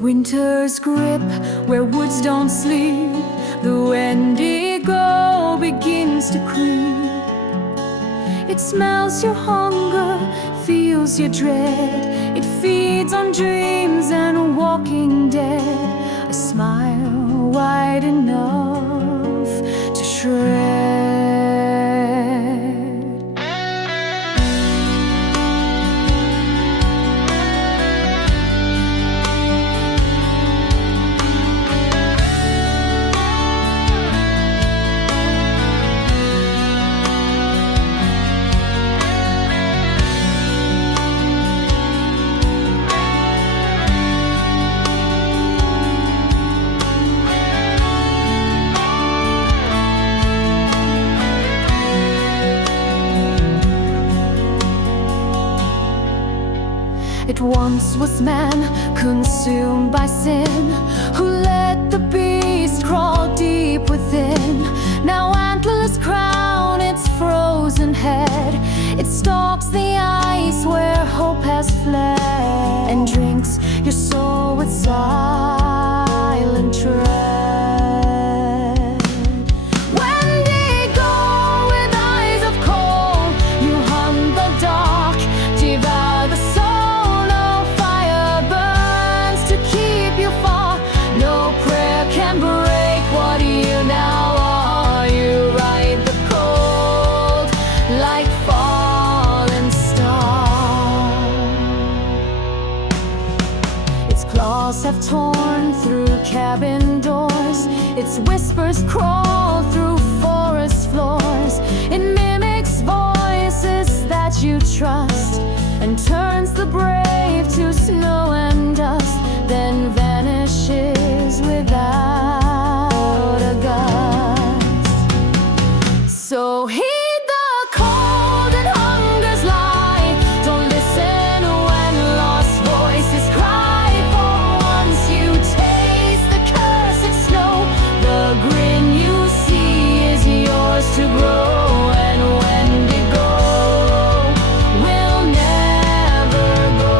winter's grip, where woods don't sleep, the Wendigo begins to creep. It smells your hunger, feels your dread. It feeds on dreams and walking dead. A smile wide enough to shred. It once was man, consumed by sin, who let the beast crawl deep within. Now antlers crown its frozen head. It stalks the ice where hope has fled, and drinks your soul with silent tread. Wendigo with eyes of coal, you hunt the dark, devour the soul. Claws have torn through cabin doors. Its whispers crawl through forest floors. It mimics voices that you trust, and turns the brave to snow and dust, then vanishes without a gust. So heed the cold and hunger's lie. Don't listen when lost voices cry. To grow, and Wendigo will never go.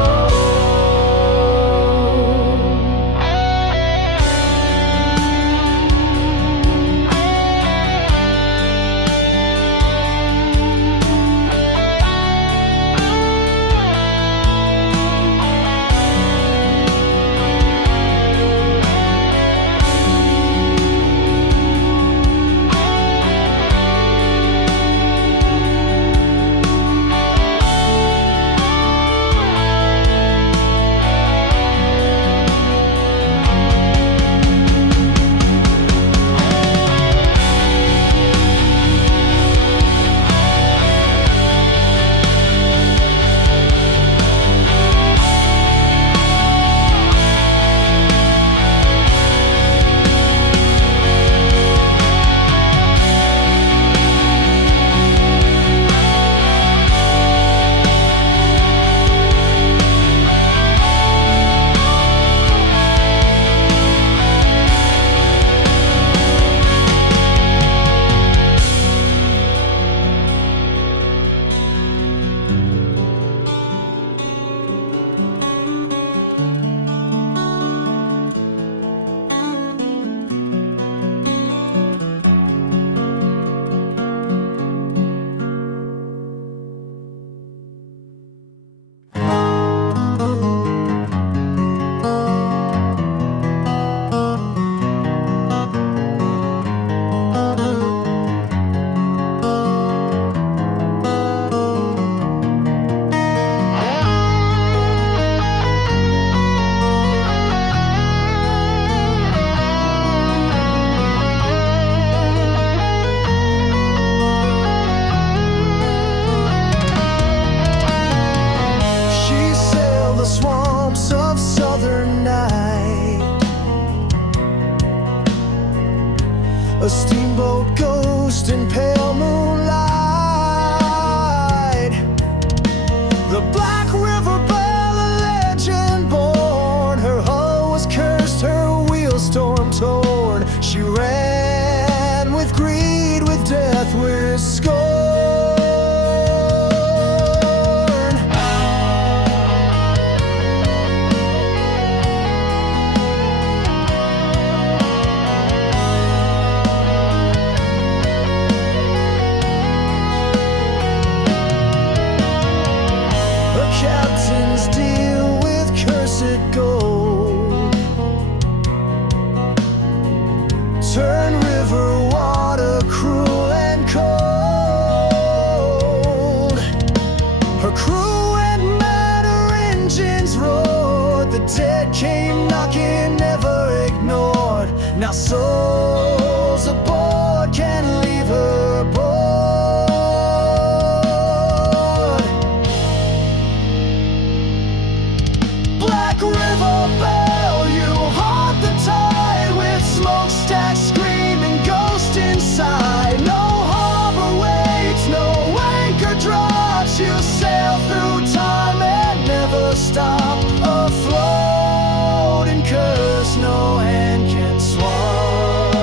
it gold. Turn river water cruel and cold. Her crew and men, her engines roared. The dead came knocking, never ignored. Now souls aboard can leave her aboard. Black River Bell, you haunt the tide with smokestacks screaming, ghost inside. No harbor waits, no anchor drops. You sail through time and never stop. Afloat and curse, no hand can swap.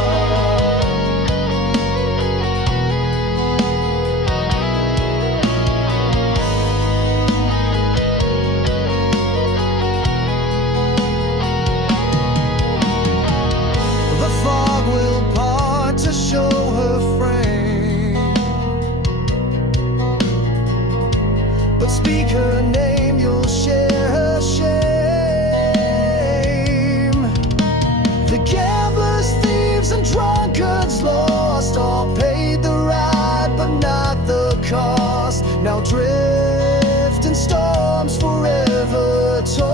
The fog will part to show her frame, but speak her name, you'll share her shame. The gamblers, thieves, and drunkards lost all paid the ride, but not the cost. Now drift in storms forever tossed.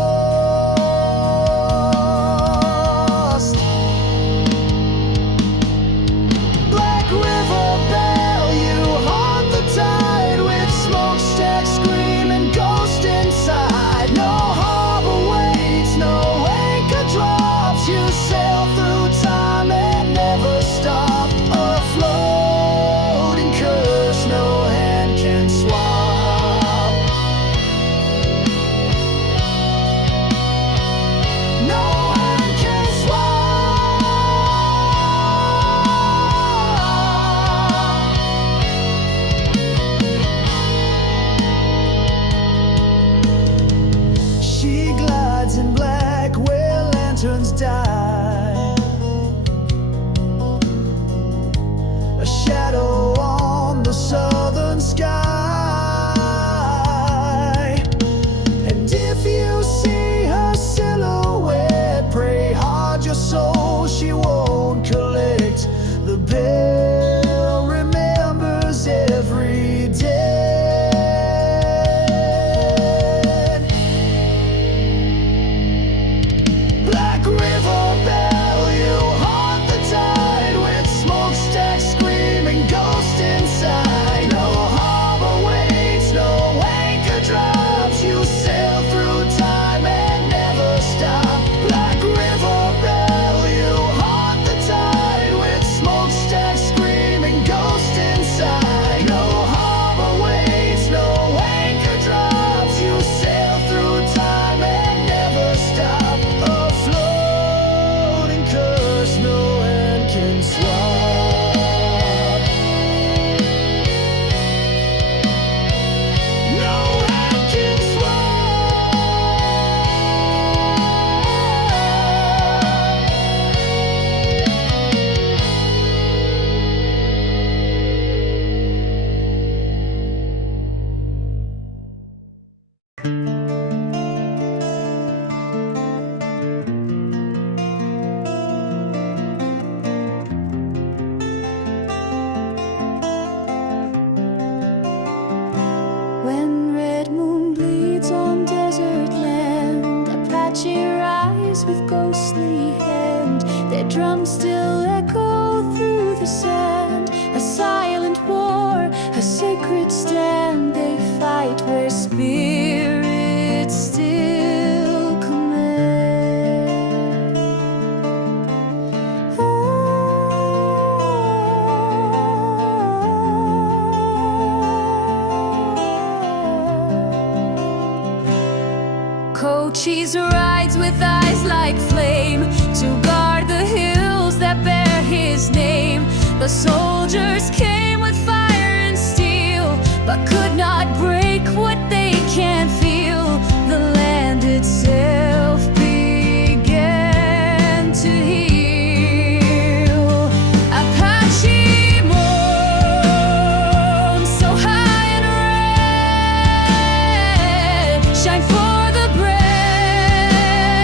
Black River Bell, you haunt the tide with smokestacks screaming, ghost inside. No harbor waits, no anchor drops. You sail through time and never stop. Afloat and curse, no hand can swap. No hand can swap. She glides in black where lanterns die, a shadow on the southern sky. And if you see her silhouette, pray hard your soul she won't collect. The bell remembers every dead. Black River Bell, you haunt the tide with smokestacks screaming, ghost inside. No harbor waits, no anchor drops. You sail through time and never stop. Black River Bell, you haunt the tide with smokestacks screaming, ghost inside. No harbor waits, no anchor drops. You sail through time and never stop. Afloat and curse, no hand can swap. No hand can When red moon bleeds on desert land, Apache rise with ghostly hand. Their drums still echo through the sand. A silent war, a sacred stand. They fight where spirits still command. Cochise rides with eyes like flame to guard the hills that bear his name. The soldiers came with fire and steel, but could not break what they can't feel. The land itself began to heal. Apache mourn so high and red, shine for the brave.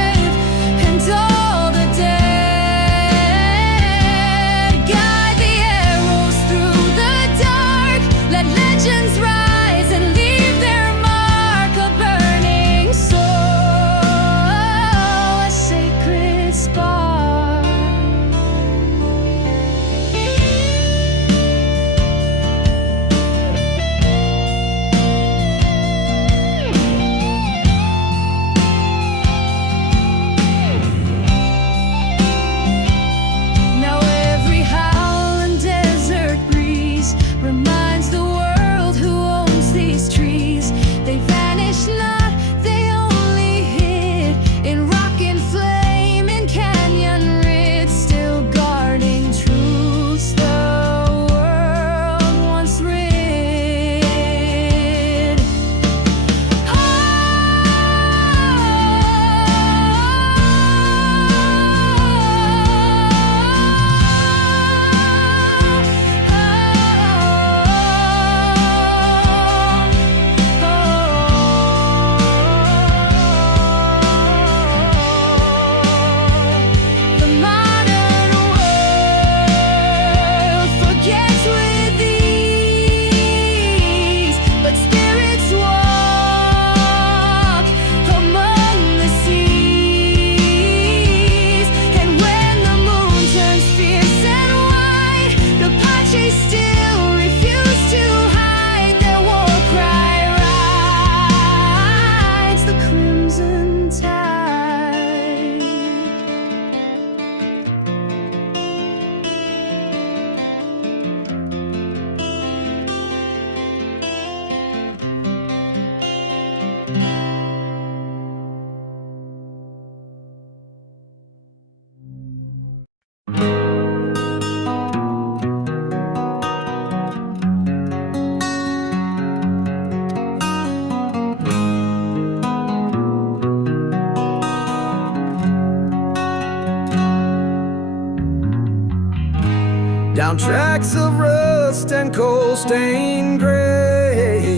down tracks of rust and coal-stained grays.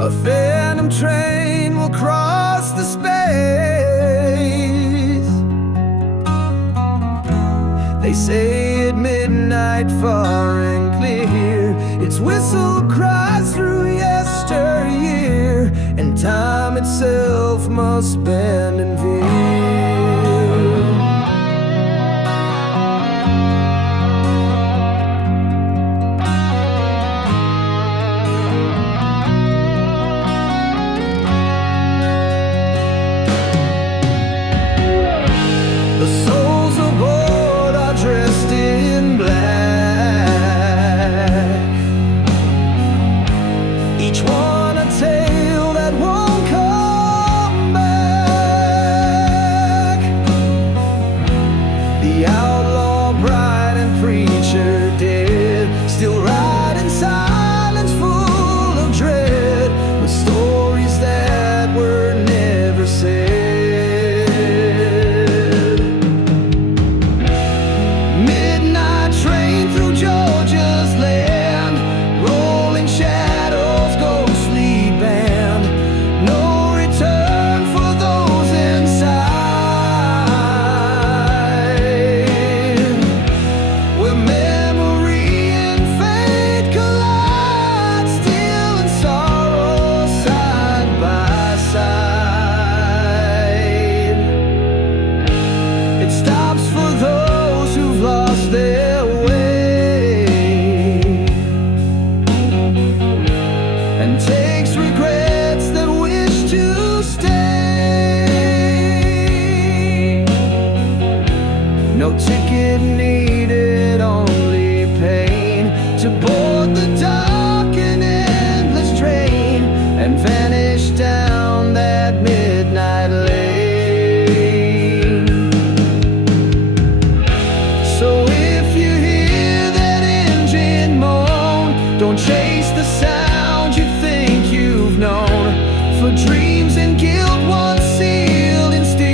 A phantom train will cross the space. They say at midnight, far and clear, its whistle cries through yesteryear, and time itself must bend and veer. The souls aboard are dressed in black, each one a tale that won't come back. The outlaw bride and preacher dead still ride in silence full of dread, with stories that were never said. Midnight train through Georgia's land, rolling shadows, ghostly band. No return for those inside, where memory and fate collide, still in sorrow side by side. It stops for those who've lost their way, and takes regrets that wish to stay. No ticket needed, only pain, to board the dark and endless train and vanish down that midnight lane. So if you hear that engine moan, don't chase the sound you think you've known, for dreams and guilt once sealed in steel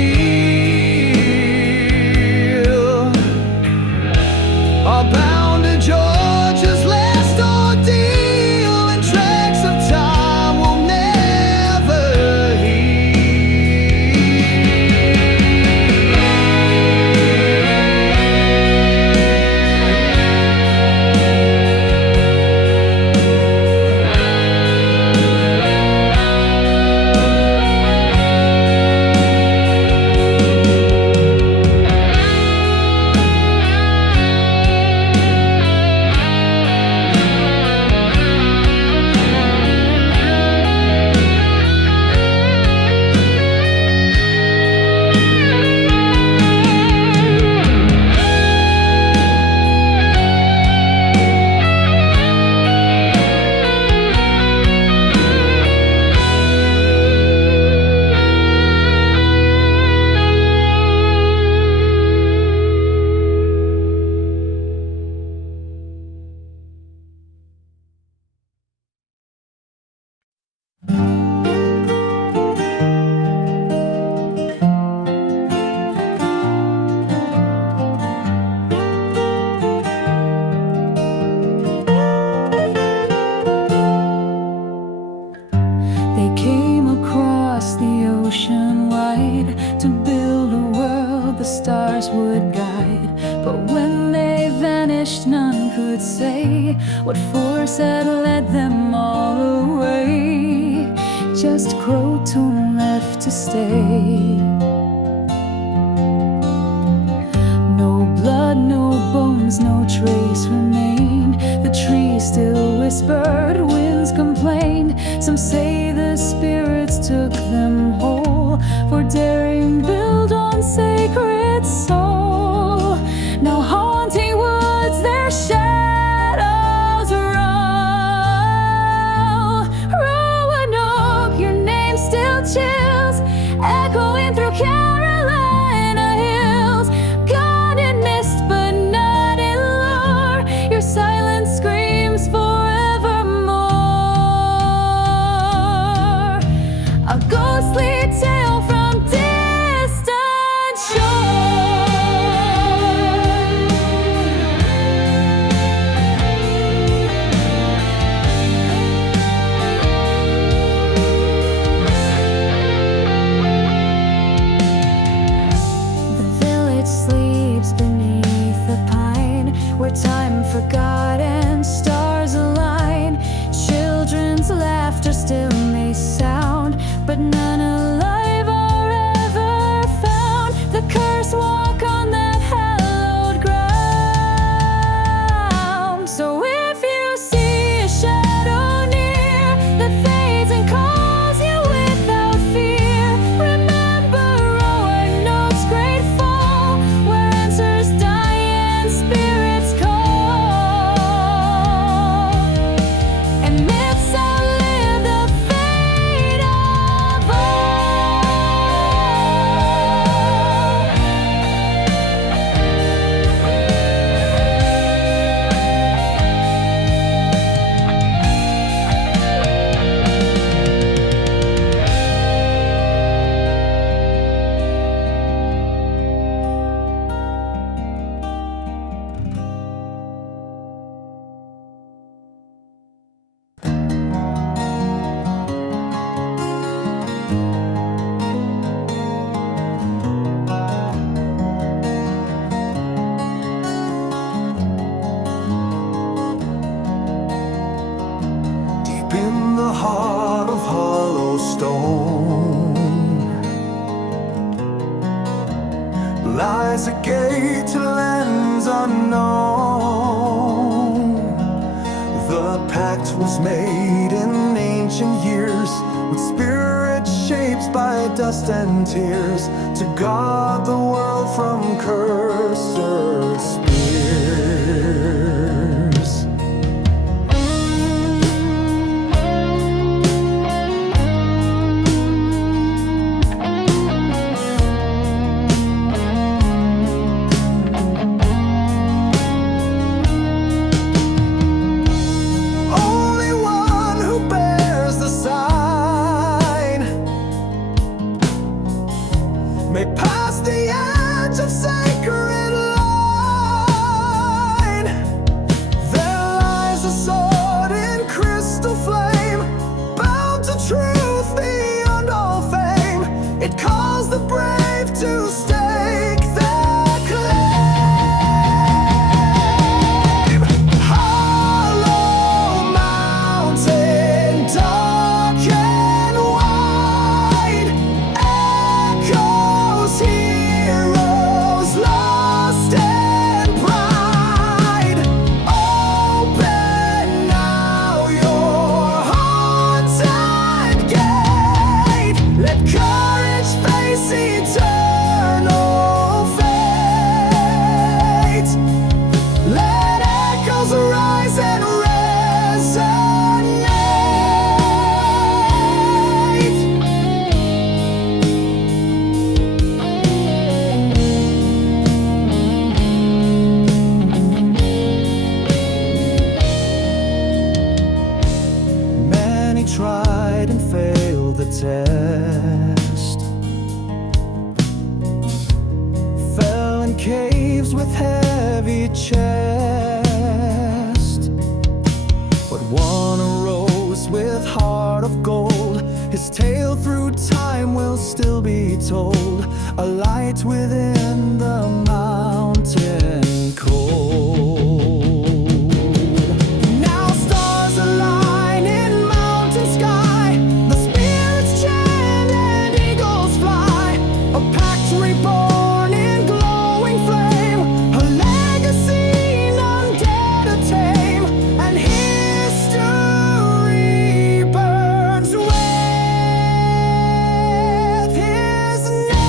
are bound to Georgia's last ordeal, and tracks of time will never heal. They came across the ocean wide to build a world the stars would guide. But when they vanished, none could say what force had led them all away. Just Croton left to stay. No blood, no bones, no trace remained. The trees still whispered, winds complained. Some say the spirits took them whole, for daring build on sacred soul. Now haunting woods their shadows roll. Roanoke, your name still chills, echoing through Carolina hills. Gone in mist but not in lore, your silence screams forevermore. A ghostly tale from distant shore. lies a gate to lands unknown. The pact was made in ancient years, with spirit shaped by dust and tears, to guard the world from cursed spears. Only one who bears the sign may pass the edge of sacred line. There lies a sword in crystal flame, bound to truth beyond all fame. It calls the brave to stake their claim. Hollow mountain, dark and wide, echoes heroes lost in pride. Open now your haunted gate. Let courage face eternal fate. Let echoes rise and resonate. Many tried and failed the test, fell in caves with heavy chest, but one arose with heart of gold. His tale through time will still be told, a light within the mountain cold. Now stars align in mountain sky, the spirits chant and eagles fly, a pact reborn in glowing flame, a legacy none dare to tame, and history burns with his name.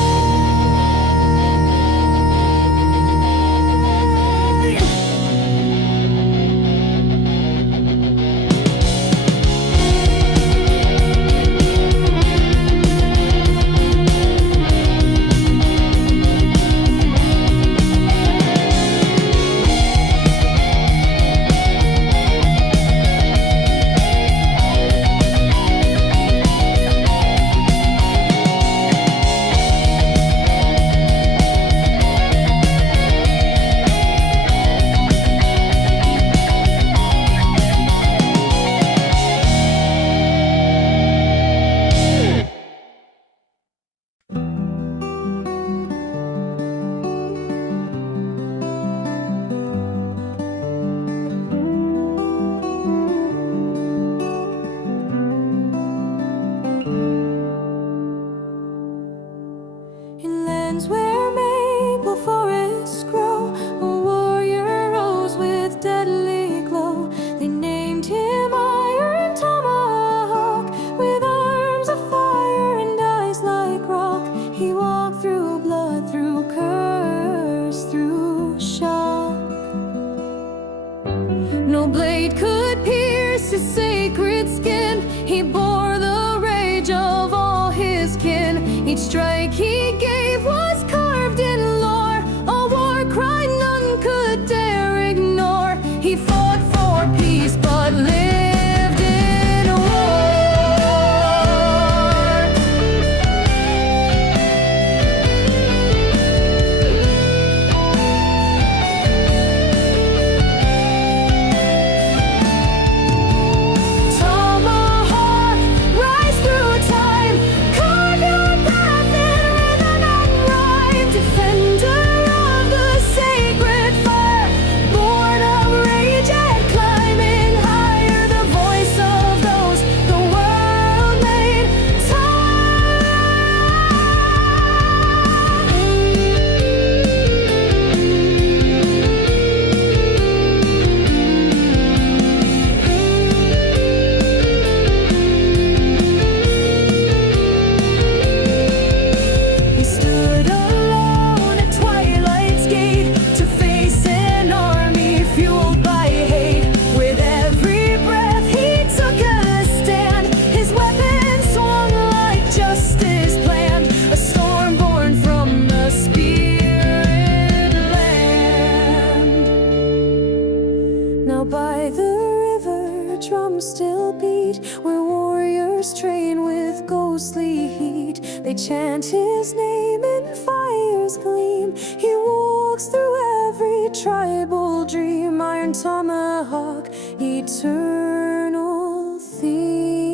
In lands where maple forests grow, a warrior rose with deadly glow. They named him Iron Tomahawk, with arms of fire and eyes like rock. He walked through blood, through curse, through shock. No blade could pierce his sacred skin. He bore the rage of all his kin. Each strike he gave was carved in lore, a war cry none could dare ignore. He fought for peace but lived in war. Tomahawk, rise through time, carve your path in drums still beat, where warriors train with ghostly heat. They chant his name in fire's gleam. He walks through every tribal dream. Iron tomahawk, eternal theme.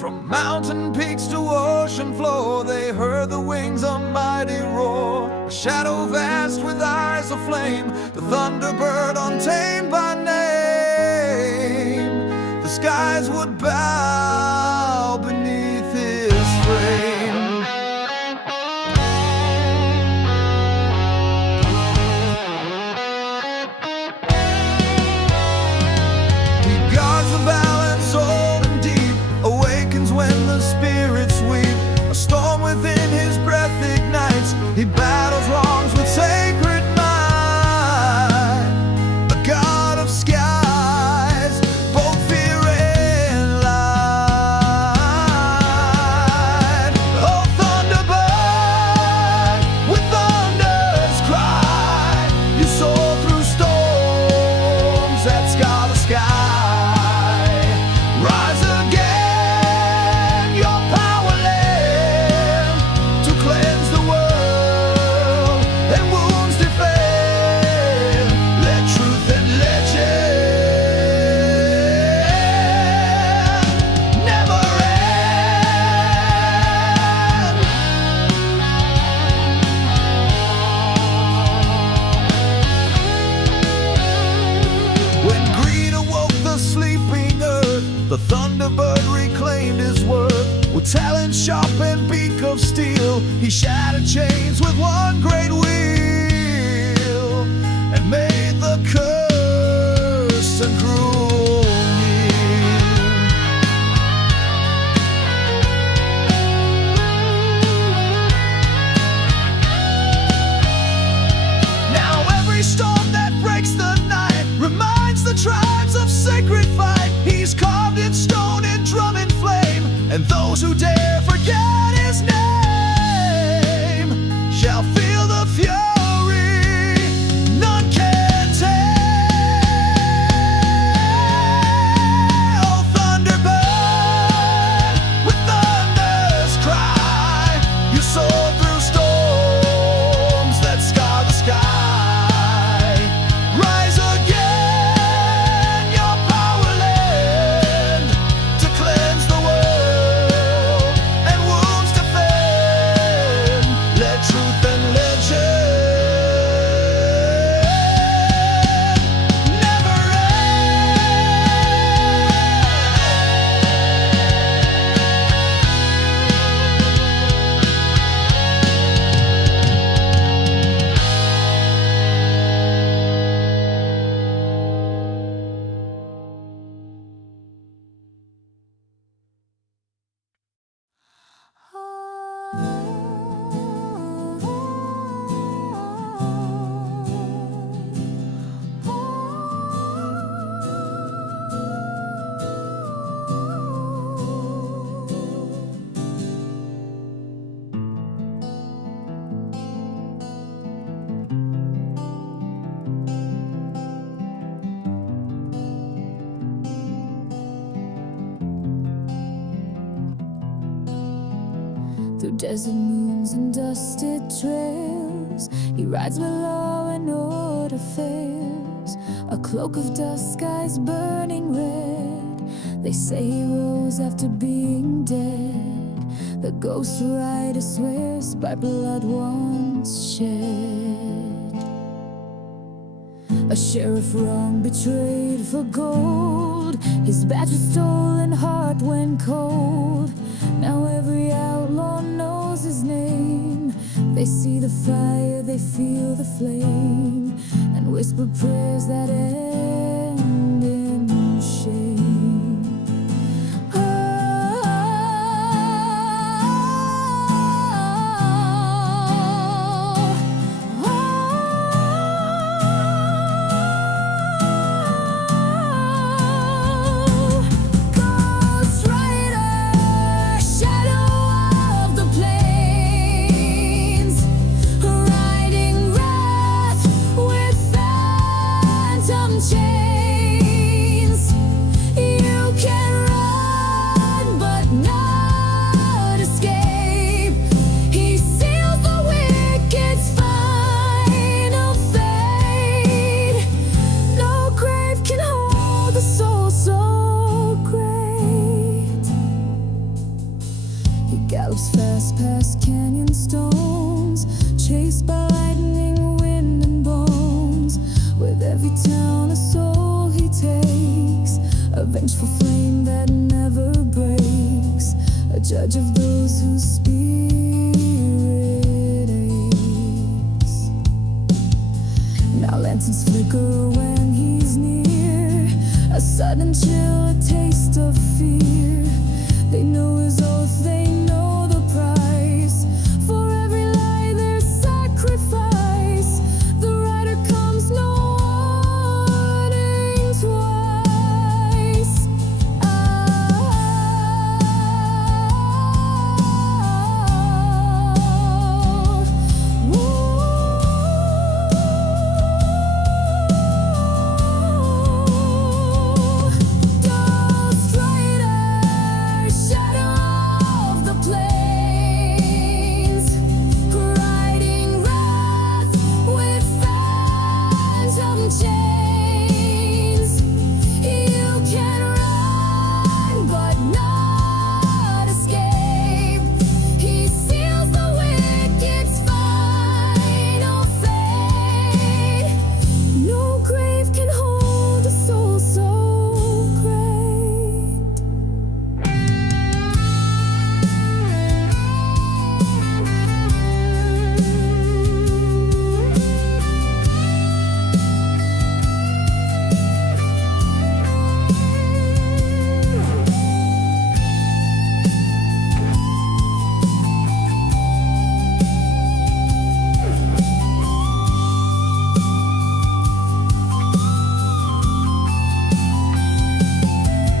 From mountain peaks to ocean floor, they heard the wings a mighty roar. A shadow vast with eyes of flame, the Thunderbird untamed by name. The skies would bow beneath his frame. He guards the balance old and deep, awakens when the spirits weep. A storm within his breath ignites. He battles wrongs with sacred might. A god of skies, both fear and light. Oh, Thunderbird, with thunder's cry, you soar through storms that scar the sky. Rise again, your power lend to cleanse the world and wounds defend. Let truth and legend never end. When greed awoke the sleeping earth, the Thunderbird reclaimed his worth. With talent sharp and beak of steel, he shattered chains with one great wheel and made the curse and cruel yield. Now every storm that breaks the night reminds the tribes of sacred fight. He's carved in stone and drum in flame, and those who dare forget his name shall feel the fury none can tame. Oh, Thunderbird, with thunder's cry, you soar through storms that scar the sky. Rise again, your power lend to cleanse the world and wounds defend. Let truth and legend never Through desert moons and dusted trails, he rides where law and order fails. A cloak of dust, skies burning red. They say he rose after being dead. The ghost rider swears by blood once shed. A sheriff wrong, betrayed for gold. His badge was stolen, heart went cold. Now every outlaw knows his name. They see the fire, they feel the flame, and whisper prayers that end in shame. phantom chains. You can run but not escape. He seals the wicked's final fate. No grave can hold a soul so great. He gallops fast past canyon stones, chased by lightning, wind, and bones. With every town a soul he takes, a vengeful flame that never breaks, a judge of those whose spirit aches. Now lanterns flicker when he's near, a sudden chill, a taste of fear. They know his oath, they know the price. For every lie there's sacrifice. The rider comes, no warning twice. Ghost Rider, shadow of the plains, riding wrath with phantom chains. You can run but not escape. He seals the wicked's final fate. No grave can hold a soul so great.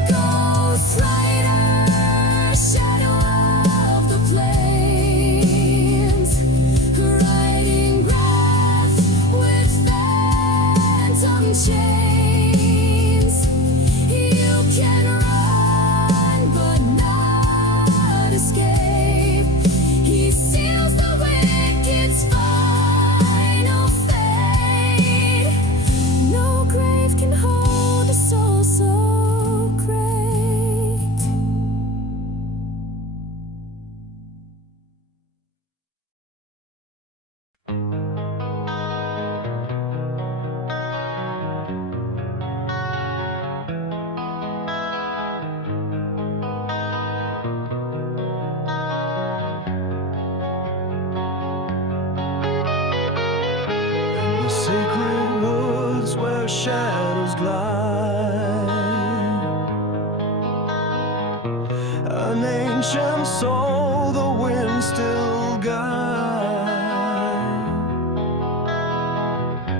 Ghost Rider, shadow of the plains, riding wrath with phantom chains. You can run but not escape. He seals the wicked's final fate. No grave can hold a soul so great. The sacred woods where shadows glide, an ancient soul the wind still guides.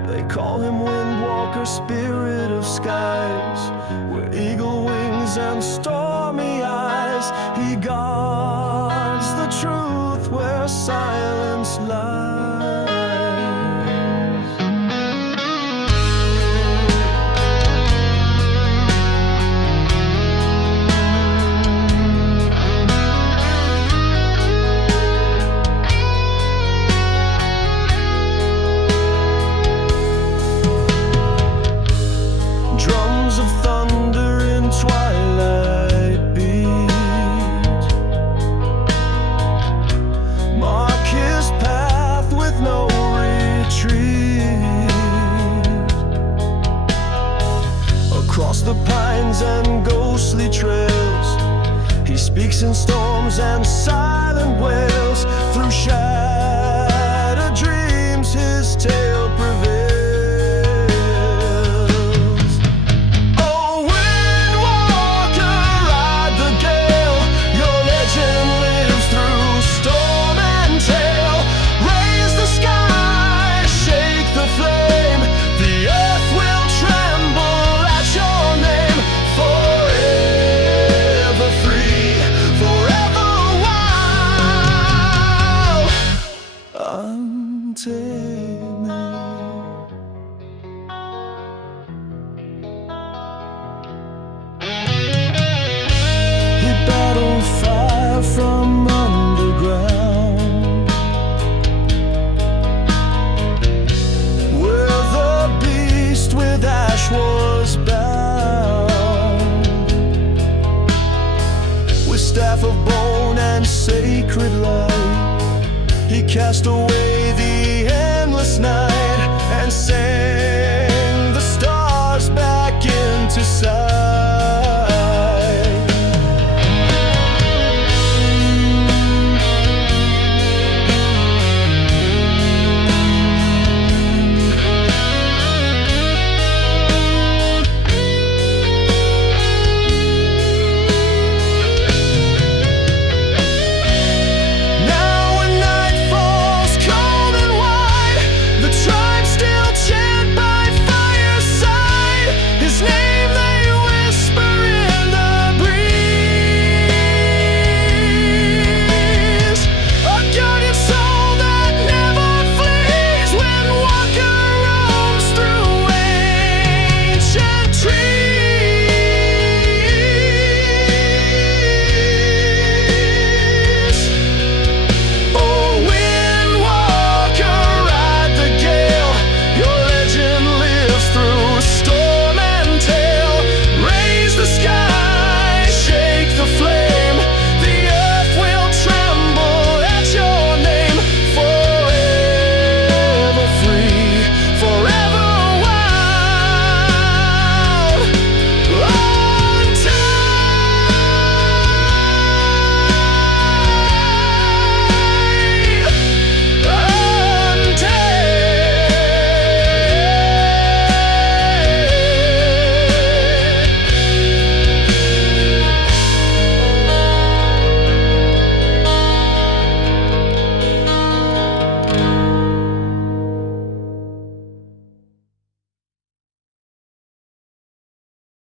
They call him Windwalker, spirit of skies, with eagle wings and stormy eyes. He guards the truth where silence lies. Drums of thunder in twilight beat, mark his path with no retreat. Across the pines and ghostly trails, he speaks in storms and silent wails. Through shattered dreams his tale prevails. Oh, Windwalker, ride the gale. Your legend lives through storm and tale. Raise the sky, shake the flame. The earth will tremble at your name. Forever free, forever wild, untamable. cast away the endless night and say